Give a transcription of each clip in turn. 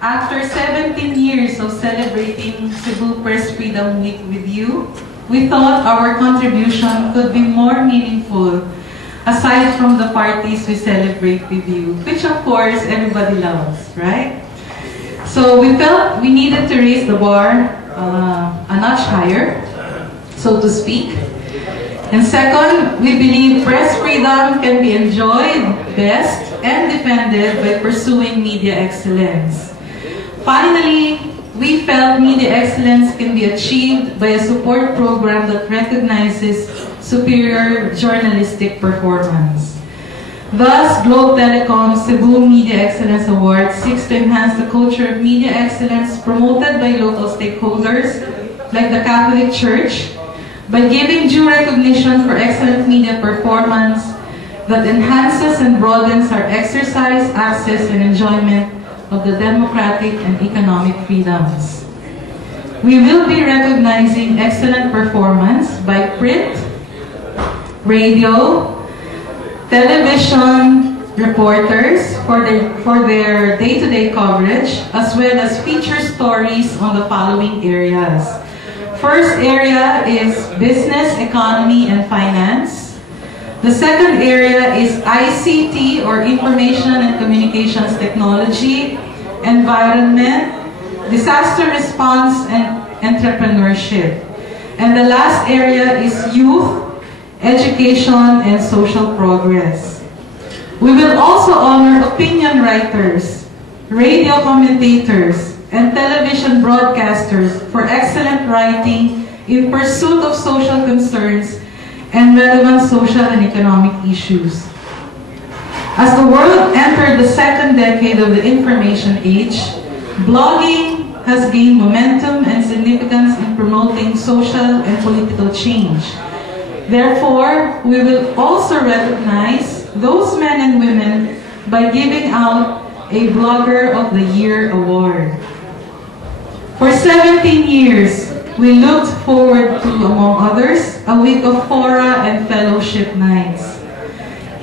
After 17 years of celebrating Cebu Press Freedom Week with you, we thought our contribution could be more meaningful aside from the parties we celebrate with you, which of course everybody loves, right? So we felt we needed to raise the bar a notch higher, so to speak. And second, we believe press freedom can be enjoyed best and defended by pursuing media excellence. Finally, we felt media excellence can be achieved by a support program that recognizes superior journalistic performance. Thus, Globe Telecom's Cebu Media Excellence Award seeks to enhance the culture of media excellence promoted by local stakeholders like the Catholic Church by giving due recognition for excellent media performance that enhances and broadens our exercise, access, and enjoyment of the democratic and economic freedoms. We will be recognizing excellent performance by print, radio, television reporters for their day-to-day coverage, as well as feature stories on the following areas. First area is business, economy, and finance. The second area is ICT, or Information and Communications Technology, environment, disaster response, and entrepreneurship. And the last area is youth, education, and social progress. We will also honor opinion writers, radio commentators, and television broadcasters for excellent writing in pursuit of social concerns and relevant social and economic issues. As the world entered the second decade of the information age, blogging has gained momentum and significance in promoting social and political change. Therefore, we will also recognize those men and women by giving out a Blogger of the Year award. For 17 years, we looked forward to, among others, a week of fora and fellowship nights.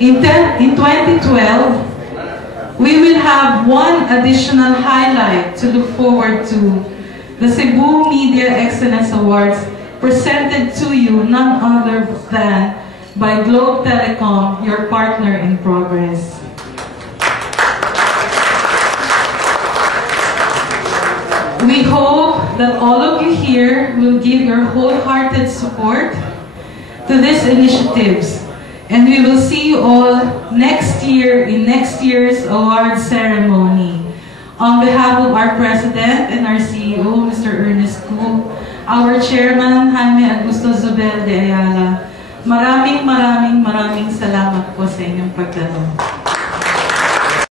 In 2012, we will have one additional highlight to look forward to, the Cebu Media Excellence Awards, presented to you none other than by Globe Telecom, your partner in progress. We hope that all of you here will give your wholehearted support to these initiatives, and we will see you all next year in next year's award ceremony. On behalf of our President and our CEO, Mr. Ernest Cu, our Chairman, Jaime Augusto Zubel de Ayala, maraming salamat po sa inyong pagdalo.